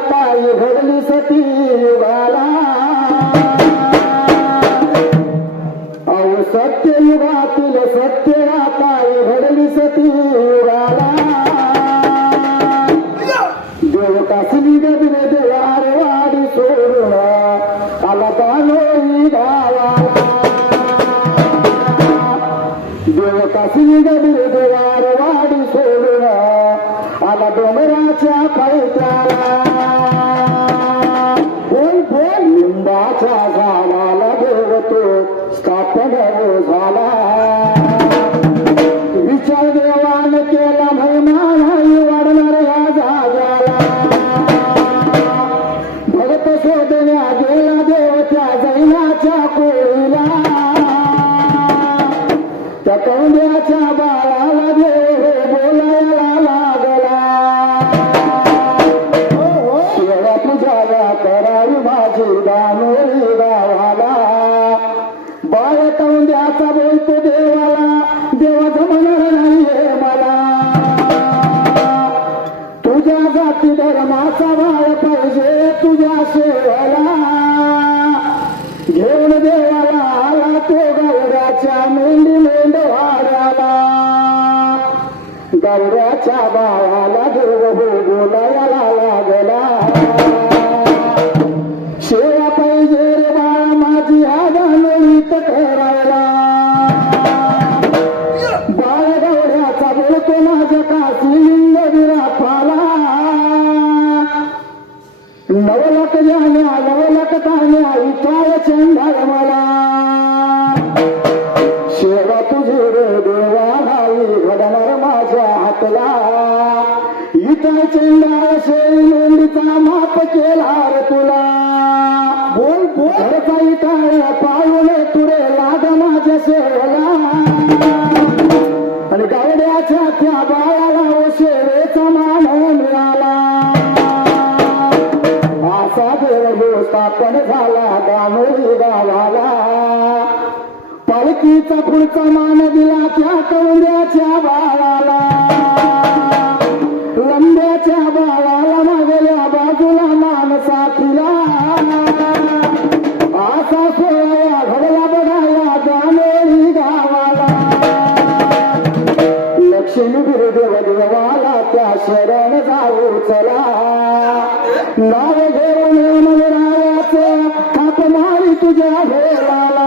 ताई घडली सती युगाला अहो सत्ययुगातील सत्य ताई घडली सती युगाला देव कासली गजरे देवार वाडी सोडून आला दानोळी गावाला देव कासली गजरे देवार वाडी सोडून आला डोंगराच्या पायथ्याला बोल बोल लिंबाच्या झाडाला देव तो स्थापन झाला विचार देवान केला महिमा नाही वाढणार या जागाला भगत शोधण्या गेला देव त्या जैनाच्या कोळीला त्या कौंड्याच्या बाळाला देव हे बोलायला लागला शेळा पूजाला करावी माझी दानोळी गावाला बाळ कौंड्याचा बोलतो देवाला देवा जमणार नाहीये मला तुझ्या जाती धर्माचा बाळ पाहिजे तुझ्या सेवाला घेऊन देवाला आला तो गौऱ्याच्या मेंढी मेंढवाड्याला गौऱ्याच्या बाळाला देव हो बोलायला लागला सेवा पाहिजे रे बाळा माझी हा दानोळीत ठरायला बाळ गौऱ्याचा बोलतो माझ्या काशी लिंग विरापाला नवलक जाण्या नवलक ताण्या इथाय चंडाळ मला सेवा तुझी रे देवा नाही घडणार माझ्या हातला इथाय चंडाळ शेळी मेंढीचा माप केला रे तुला बोल बोल घरचा इथाय पाळून तुरे लाग माझ्या सेवेला आणि गावड्याच्या त्या बाळाला सेवेचा मान मिळाला असा देव स्थापन झाला दानोळी गावाला पालखीचा पुढचा मान दिला त्या कौंड्याच्या बाळाला लंब्याच्या बाळाला मागल्या बाजूला मान साथीला असा सोहळा घडला बघाया दानोळी गावाला लक्ष्मी गुरुदेव देवाला त्या शरण जाऊ चला नाव घेऊन नवरायाचं थाप मारी तुझ्या भेळाला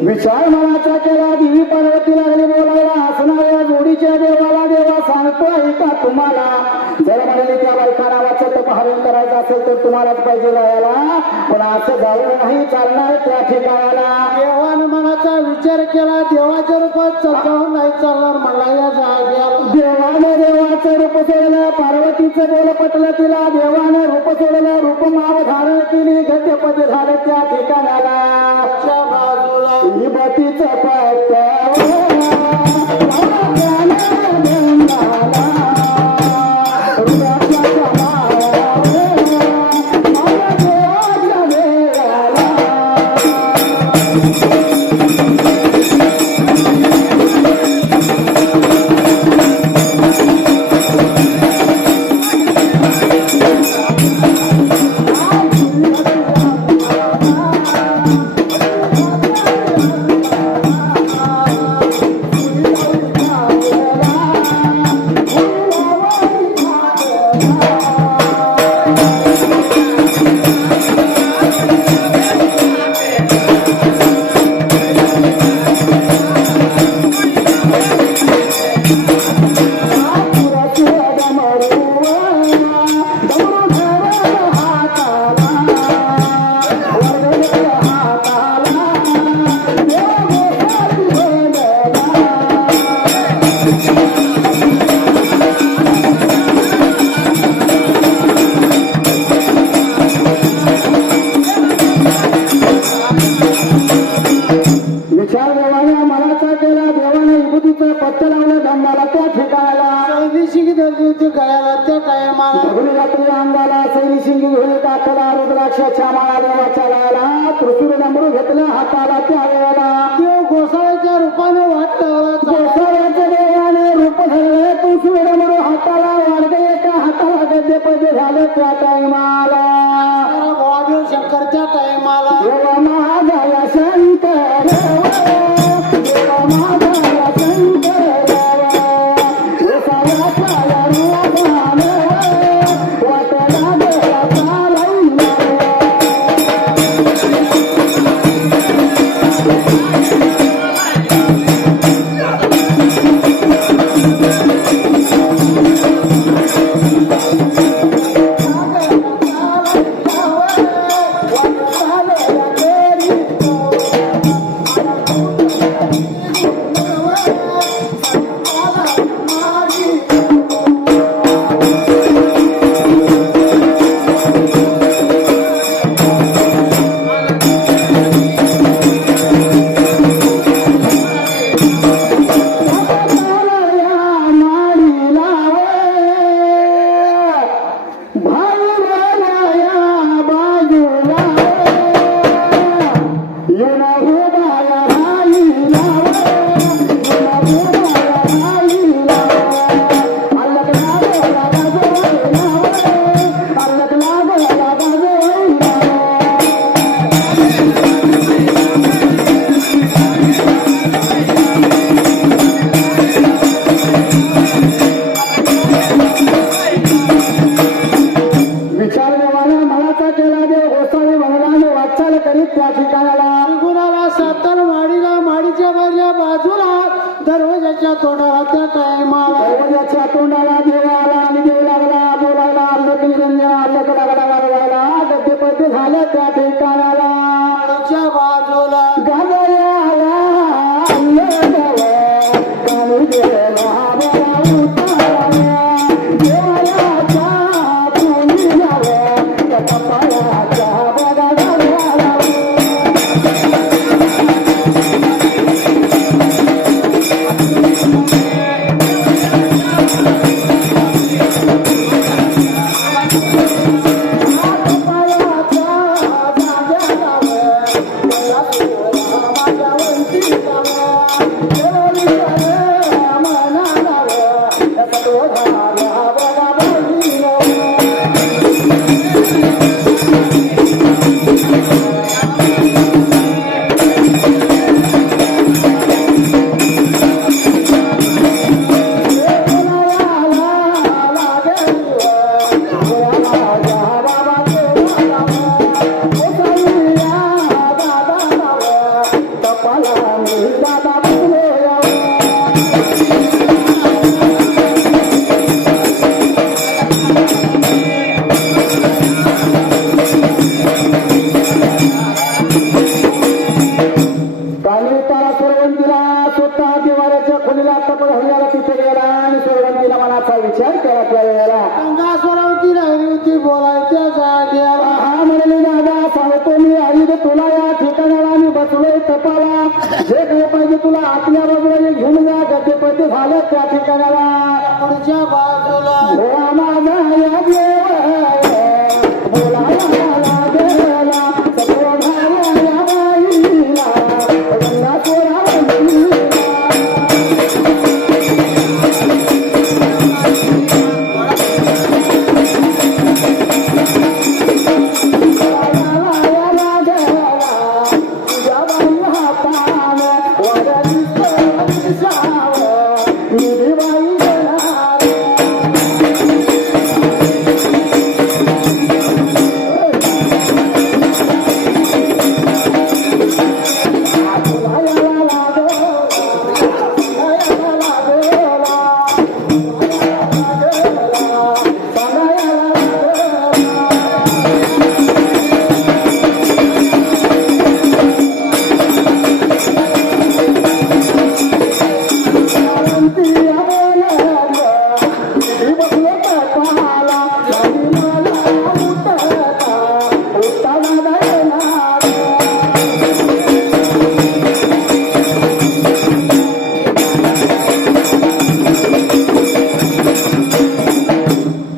विचार मनाचा केला देवी पार्वती लागली बोलायला हसणाऱ्या जोडीच्या देवाला देवा सांगतो ऐका तुम्हाला जर म्हणाले त्या बायकांना वाचत पाहून करायचं असेल तर तुम्हालाच पाहिजे जायला पण असं जाऊन नाही चालणार त्या ठिकाणाला देवाने मनाचा विचार केला देवाच्या रूपात जाऊन नाही चालणार म्हणला या जाग्याला देवाने देवाचं रूप सोडलं पार्वतीचं बोल पटलं तिला देवानं रूप सोडलं रूप माव धारण केली गद्यपद झालं त्या ठिकाणाला त्या बाजूला विभतीचं पट्ट विचार देवाने मनाचा केला देवाने विभूतीचं पत्त लावलं धंदाला त्या ठिकाणाला शिंगी धरली होती गळ्याला त्या टायमाला बघून रात्री अंगाला सैनी शिंगी घेऊन काकडा रुद्राक्षाच्या माळा देवाच्या गायला त्रिशूळ डमरू घेतलं हाताला त्या वेळेला देव घोसाळ्याच्या रूपाने वाट लावला गोसाव्याच्या देवाने रूप धरलं त्रिशूळ डमरू हाताला वाढते एका हाताला गद्यपद्य झालं त्या टायमाला महादेव शंकरच्या टायमाला देवा माझा शंकर देवा माझा शंकर त्या ठिकाणाला गुणाला सातार माडीला माडीच्या बाजूला बाजूला दरवाजाच्या तोंडाला त्या टायमाला दरवाजाच्या तोंडाला देवाला आणि देव लागला बोलायला अल्लक निरंजन अल्लक लागला वाढवायला गद्यपद्य झालं त्या ठिकाणाला च्या बाजूला गाजयाला काळू देवा देवाच्या पुणी जावं कपाळाच्या बघा काली तारा सोरवंतीला स्वतः देवाऱ्याच्या खोलीला तपड हल्ल्याला तिथे गेला आणि सोरवंतीला मनाचा विचार केला त्या वेळेला गंगा स्वरावती राहिली होती बोलायच्या जागेला. हा म्हणले दादा सांगतो मी आई तुला या ठिकाणाला मी बसलोय तपाला जे काही पाहिजे तुला आतल्या बाजूला घेऊन जा गड्डेपट्टी झालं त्या ठिकाणाला पुढच्या बाजूला बोला माझा या देव बोला मला देवाला सत्व झाला या बाईला गंगा सोरावंतीला.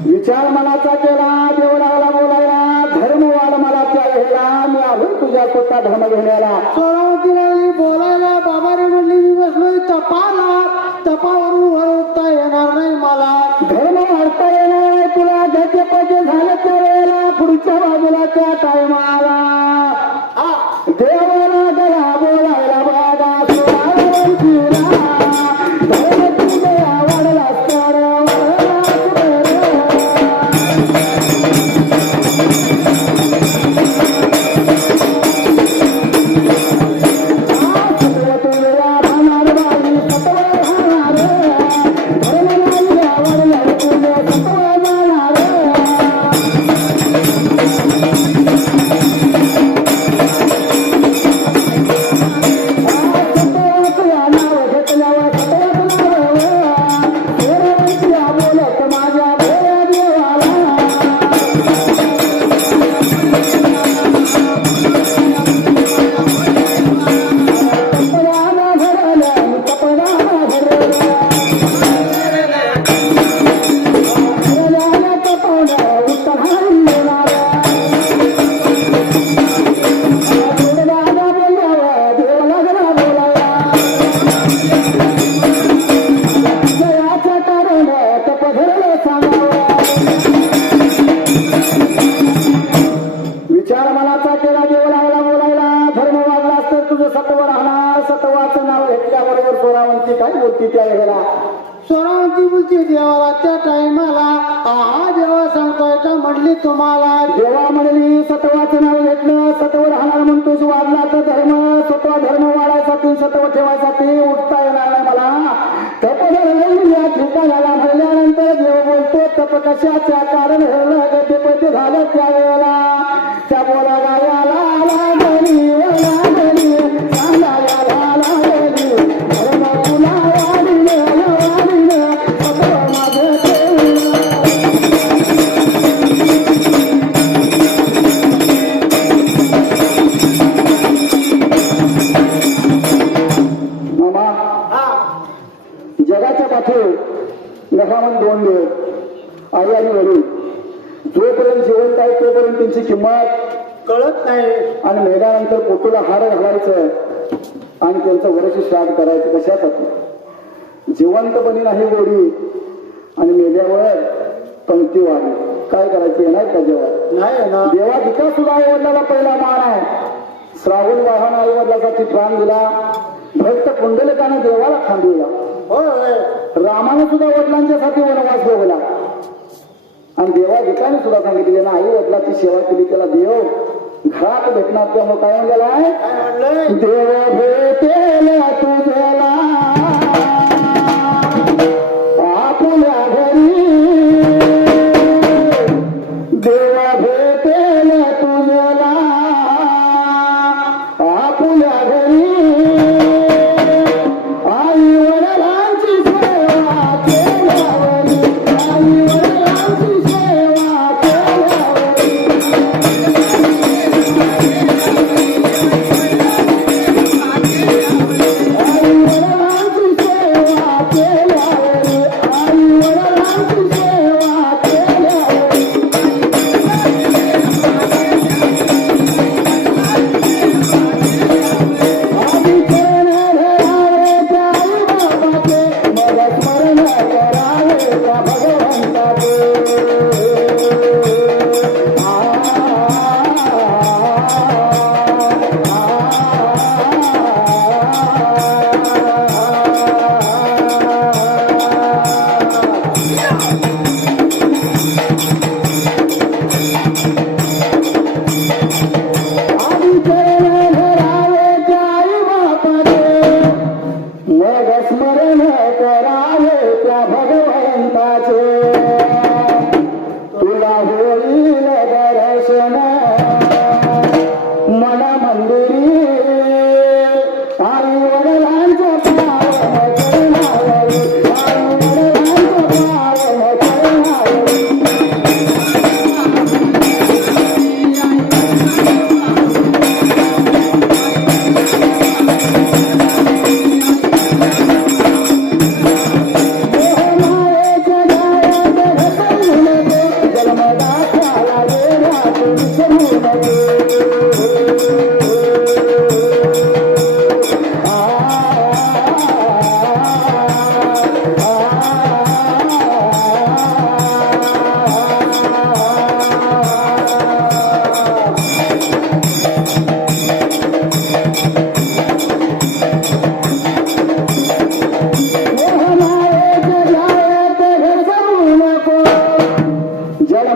विचार मनाचा केला देवळाला बोलायला धर्मवाद मला त्या वेळेला मी आलो तुझ्या स्वतः धर्म घेण्याला. स्वरावती राहिली बोलायला. बाबा रे म्हणली मी बसलोय तपाला तपावरून वर उठता येणार नाही मला. धर्म वाढता येणार तुला ज्याचे पैसे झाले त्या वेळेला पुढच्या बाजूला त्या टायमाला देवाला गळा बोलायला बघा सोरावंतीला धर्म तुझे आवडला तर विचार मनाचा केला देवळाला बोलायला धर्म वागला असतं तुझं सत्व राहणार सत्वाचं नाव घेतल्याबरोबर सोरावंती काय बोलती त्या वेळेला स्वरावती बोलते देवाला त्या टाइमाला हा देवा सांगतोय का म्हणली तुम्हाला. देवा म्हणली सत्वाचं नाव घेतलं सत्व राहणार म्हणतोस वाढला तर धर्म सत्व धर्म वाढायसाठी सत्व ठेवायसाठी उठता येणार नाही मला. तप धरलं या ठिकाणाला म्हणल्यानंतर देव बोलतो तप कशाच्या कारण हरलं गड्डेपट्टी झालं त्या वेळेला त्या बोला गायाला लागली लागली सांगायला लागली धर्म तुला वाढले वाढले सत्व माझं ठेवलं. मामा जगाच्या पाठीवर नखामन दोन देव आई आणि वडील जोपर्यंत जिवंत आहे तोपर्यंत त्यांची किंमत कळत नाही. आणि मेल्यानंतर पोटूला हार घालायचं आणि त्यांचं वर्ष श्राद्ध करायचं कशासाठी जिवंतपणी नाही गोडी आणि मेल्यावर पंक्ती वाढली काय करायची नाही का जेव्हा नाही ना देवा तिथं सुद्धा आई वडिलाला पहिला मान आहे. श्रावण वाहन आई वडिलासाठी प्राण दिला भक्त कुंडलिकाने देवाला खांदिला. होय रामाने सुद्धा वडिलांच्यासाठी वनवास भोगला आणि देवा गीताने सुद्धा सांगितले ना आई वडिलाची सेवा केली त्याला देव घरात भेटणार त्यामुळे काय म्हणलेला आहे काय म्हणलंय देव भेटेल तुझ्याला आपुल्या घरी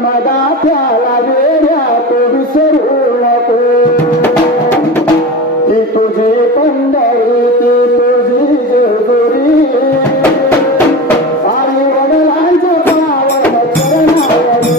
जन्मदात्याला वेड्या तो विसरू नको ती तुझी पंढरी ती तुझी जेजुरी आई वडिलांचं पावन चरणावरी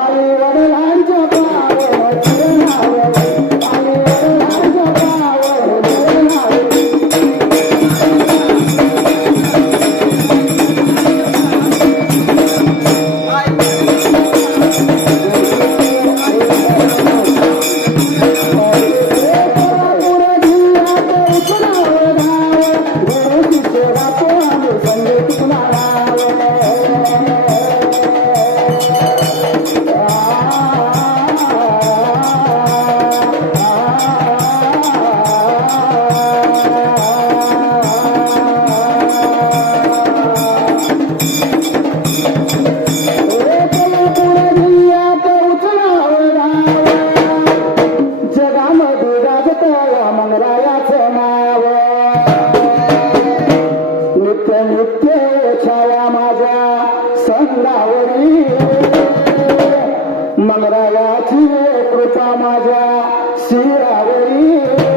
आई वडिलांचं पावन चरणावरी नित्य छाया माझ्या संगावरी मंगरायाची कृपा माझ्या शिरावरी